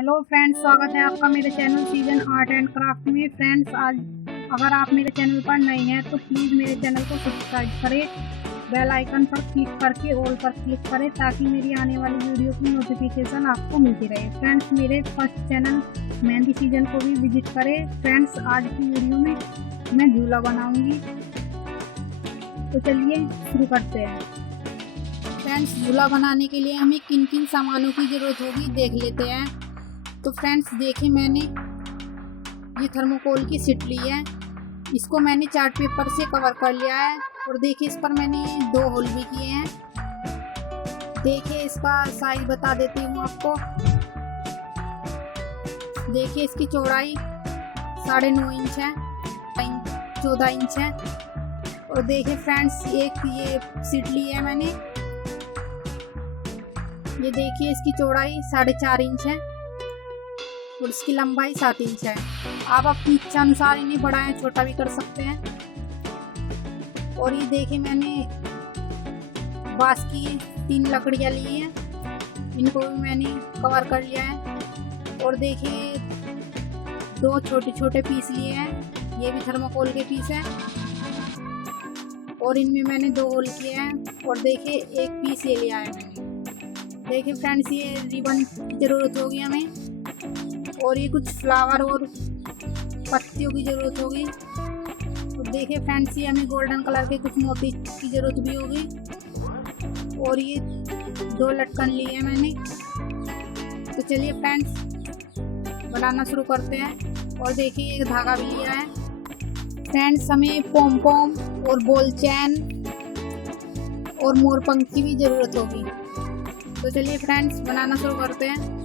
Hello friends, स्वागत है आपका मेरे channel season art and craft में। फ्रेंड्स, आज अगर आप मेरे चैनल पर नए हैं तो प्लीज़ मेरे चैनल को सब्सक्राइब करें, बेल आइकन पर क्लिक करके ऑल पर क्लिक करें ताकि मेरी आने वाली वीडियो की नोटिफिकेशन आपको मिलती रहे। फ्रेंड्स, मेरे फर्स्ट चैनल मेहंदी सीजन को भी विजिट करें। फ्रेंड्स, आज की वीडियो में मैं झूला बनाऊंगी, तो चलिए शुरू करते हैं। फ्रेंड्स, झूला बनाने के लिए हमें किन किन सामानों की ज़रूरत होगी देख लेते हैं। तो फ्रेंड्स, देखिए मैंने ये थर्मोकोल की शीट ली है, इसको मैंने चार्ट पेपर से कवर कर लिया है और देखिए इस पर मैंने 2 होल भी किए हैं। देखिए इसका साइज बता देती हूँ आपको। देखिए इसकी चौड़ाई 9.5 इंच है, 14 इंच है। और देखिए फ्रेंड्स, एक ये शीट ली है मैंने, ये देखिए इसकी चौड़ाई 4.5 इंच है और इसकी लंबाई 7 इंच है। आप अपनी इच्छा अनुसार इन्हें बड़ा या छोटा भी कर सकते हैं। और ये देखिए मैंने बांस की 3 लकड़ियाँ ली हैं, इनको भी मैंने कवर कर लिया है। और देखिए 2 छोटे छोटे पीस लिए हैं, ये भी थर्मोकोल के पीस है और इनमें मैंने 2 होल किए हैं। और देखिए एक पीस ये लिया है मैंने। देखिए फ्रेंड्स, ये रिबन की ज़रूरत होगी हमें और ये कुछ फ्लावर और पत्तियों की ज़रूरत होगी। तो देखिए फ्रेंड्स, ये हमें गोल्डन कलर के कुछ मोती की ज़रूरत भी होगी। और ये 2 लटकन लिए हैं मैंने। तो चलिए फ्रेंड्स बनाना शुरू करते हैं। और देखिए एक धागा भी लिया है। फ्रेंड्स, हमें पॉम पॉम और बॉल चैन और मोरपंख की भी ज़रूरत होगी। तो चलिए फ्रेंड्स बनाना शुरू करते हैं।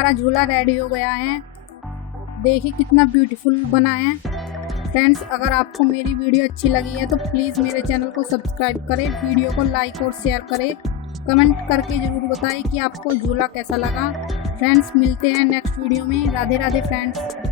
हमारा झूला रेडी हो गया है। देखिए कितना ब्यूटीफुल बना है। फ्रेंड्स, अगर आपको मेरी वीडियो अच्छी लगी है तो प्लीज़ मेरे चैनल को सब्सक्राइब करें, वीडियो को लाइक और शेयर करें, कमेंट करके ज़रूर बताएं कि आपको झूला कैसा लगा। फ्रेंड्स, मिलते हैं नेक्स्ट वीडियो में। राधे राधे फ्रेंड्स।